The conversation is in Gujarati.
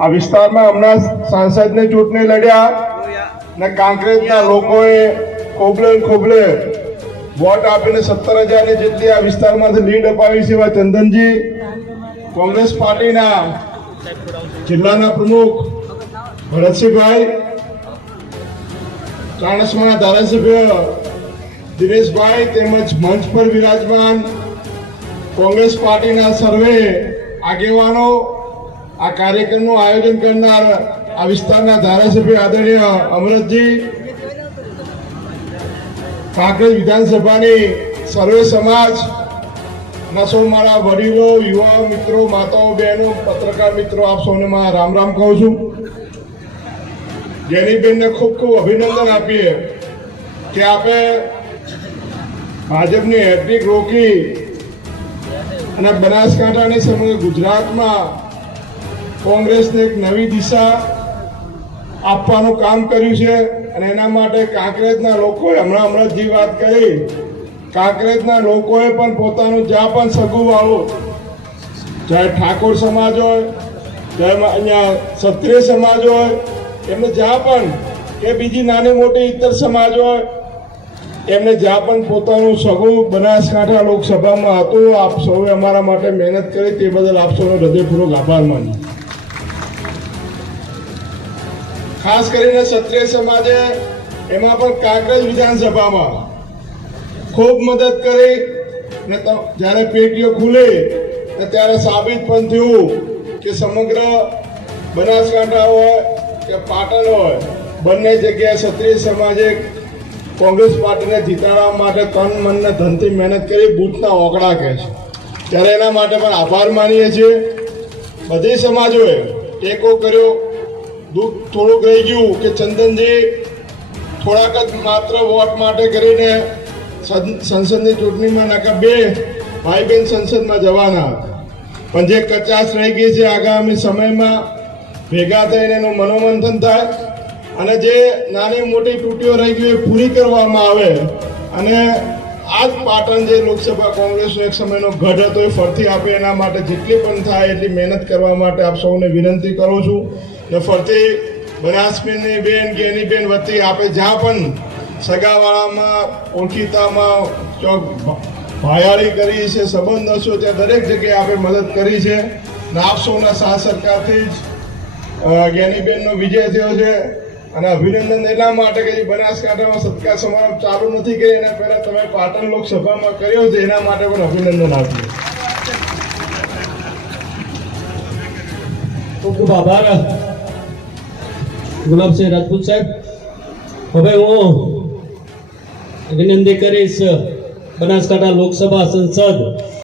આ વિસ્તારમાં હમણાં સાંસદની ચૂંટણી લડ્યા ને કાંકરેજના લોકોએ ખોબલે વોટ આપીને 17,000 જેટલી આ વિસ્તારમાંથી લીડ અપાવી છે. એવા ચંદનજી કોંગ્રેસ પાર્ટીના જિલ્લાના પ્રમુખ ભરતસિંહભાઈ, ચાણસ્માના ધારાસભ્ય દિનેશભાઈ તેમજ મંચ પર વિરાજમાન કોંગ્રેસ પાર્ટીના સર્વે આગેવાનો, આ કાર્યક્રમનું આયોજન કરનાર આ વિસ્તારના ધારાસભ્ય આદરણીય અમરતજી, કાંકરેજ વિધાનસભાની સર્વે સમાજ ના સૌ મારા વડીલો, યુવા મિત્રો, માતાઓ, બહેનો, પત્રકાર મિત્રો, આપ સૌને મારા રામ રામ કહું છું. જેનીબેનને ખૂબ ખૂબ અભિનંદન આપીએ કે આપે ભાજપની હેટ્રિક રોકી અને બનાસકાંઠાની સમગ્ર ગુજરાતમાં કોંગ્રેસને એક નવી દિશા આપવાનું કામ કર્યું છે. અને એના માટે કાંકરેજના લોકોએ હમણાં જે વાત કરી, કાંકરેજના લોકોએ પણ પોતાનું જ્યાં પણ સગું વાળું, ચાહે ઠાકોર સમાજ હોય, ચાહે અહીંયા ક્ષત્રિય સમાજ હોય, એમને જ્યાં પણ કે બીજી નાની મોટી ઇતર સમાજ હોય, એમને જ્યાં પણ પોતાનું સગું બનાસકાંઠા લોકસભામાં હતું, આપ સૌએ અમારા માટે મહેનત કરી તે બદલ આપ સૌનો હૃદયપૂર્વક આભાર માનું. ખાસ કરીને ક્ષત્રિય સમાજે એમાં પણ કાંકરેજ વિધાનસભામાં ખૂબ મદદ કરી ને જ્યારે પેટીઓ ખુલી ત્યારે સાબિત પણ થયું કે સમગ્ર બનાસકાંઠા હોય કે પાટણ હોય, બંને જગ્યાએ ક્ષત્રિય સમાજે કોંગ્રેસ પાર્ટીને જીતાડવા માટે તન મન ને ધનથી મહેનત કરી, બૂથના ઓગળા કહે છે. ત્યારે એના માટે પણ આભાર માનીએ છીએ. બધી સમાજોએ ટેકો કર્યો. દુઃખ થોડુંક રહી ગયું કે ચંદનજી થોડાક જ માત્ર વોટ માટે કરીને સંસદની ચૂંટણીમાં નાકા 2 ભાઈ બહેન સંસદમાં જવાના હતા, પણ જે કચાશ રહી ગઈ છે આગામી સમયમાં ભેગા થઈને એનું મનોમંથન થાય અને જે નાની મોટી તૂટીઓ રહી ગઈ એ પૂરી કરવામાં આવે અને આજ પાટણ જે લોકસભા કોંગ્રેસનો એક સમયનો ગઢ હતો એ ફરતી આપે, એના માટે જેટલી પણ થાય એટલી મહેનત કરવા માટે આપ સૌને વિનંતી કરું છું. ને ફરતી બનાસબેનની બેન, ગેનીબેન વતી આપે જ્યાં પણ સગાવાળામાં, ઓળખીતામાં ભાયાળી કરી છે, સંબંધો છો, ત્યાં દરેક જગ્યાએ આપણે મદદ કરી છે. ને આપ સૌના સાથ સરકારથી જ જ્ઞાનીબેનનો વિજય થયો છે. અને અભિનંદન એટલા માટે કે બનાસકાંઠામાં સત્કાર સમારંભ ચાલુ નથી કરી, એના પહેલા તમે પાટણ લોકસભામાં કર્યો છે, એના માટે પણ અભિનંદન આપીએ. ખૂબ ખૂબ આભાર ગુલાબસિંહ રાજપૂત સાહેબ. હવે હું વિનંતી કરીશ બનાસકાંઠા લોકસભા સંસદ